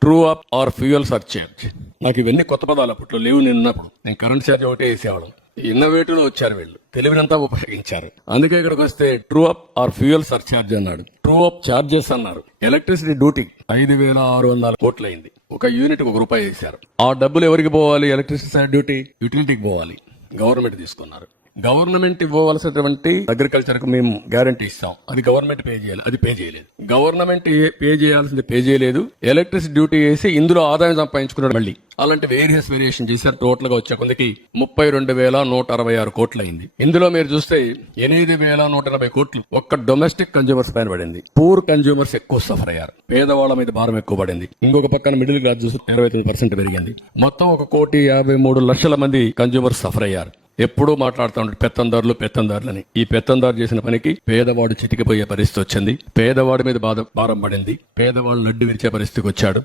True up or fuel surcharge నాకు ఇవన్నీ కొత్త పదాలు అప్పట్లో లేవు నిన్నప్పుడు. నేను కరెంట్ ఛార్జ్ ఒకటే వేసేవాళ్ళం. ఇన్నోవేటివ్లో వచ్చారు వీళ్ళు. తెలివినంతా ఉపయోగించారు. అందుకే ఇక్కడికి వస్తే true up or fuel surcharge అన్నాడు. ట్రూ అప్ చార్జెస్ అన్నారు. ఎలక్ట్రిసిటీ డ్యూటీ ఐదు వేల ఆరు వందల కోట్లయింది. ఒక యూనిట్ ఒక రూపాయి వేశారు. ఆ డబ్బులు ఎవరికి పోవాలి? ఎలక్ట్రిసిటీ డ్యూటీ యూటిలిటీకి పోవాలి. గవర్నమెంట్ తీసుకున్నారు. గవర్నమెంట్ ఇవ్వవలసినటువంటి అగ్రికల్చర్కు మేము గ్యారంటీ ఇస్తాం. అది గవర్నమెంట్ పే చేయాలి. అది పే చేయలేదు. గవర్నమెంట్ పే చేయాల్సింది పే చేయలేదు. ఎలక్ట్రిసిటీ డ్యూటీ వేసి ఇందులో ఆదాయం సంపాదించుకున్నాడు మళ్ళీ. అలాంటి వేరియస్ వేరియేషన్ చేశారు టోటల్గా వచ్చే కొందకి ముప్పై రెండు వేల నూట అరవై ఆరు కోట్లు అయింది. ఇందులో మీరు చూస్తే ఎనిమిది వేల నూట ఎనభై కోట్లు ఒక్క డొమెస్టిక్ కన్జ్యూమర్స్ పైన పడింది. పూర్ కన్జ్యూమర్స్ ఎక్కువ సఫర్ అయ్యారు. పేదవాళ్ళ మీద భారం ఎక్కువ పడింది. ఇంకొక పక్కన మిడిల్ క్లాస్ చూస్తే ఇరవై తొమ్మిది పర్సెంట్ పెరిగింది. మొత్తం ఒక కోటి యాభై మూడు లక్షల మంది కన్జ్యూమర్స్ సఫర్ అయ్యారు. ఎప్పుడూ మాట్లాడుతూ ఉంటాడు పెత్తందారులు పెత్తందారులని. ఈ పెత్తందారు చేసిన పనికి పేదవాడు చితికిపోయే పరిస్థితి వచ్చింది. పేదవాడి మీద బాధ భారం పడింది. పేదవాడు లడ్డు విరిచే పరిస్థితికి వచ్చాడు.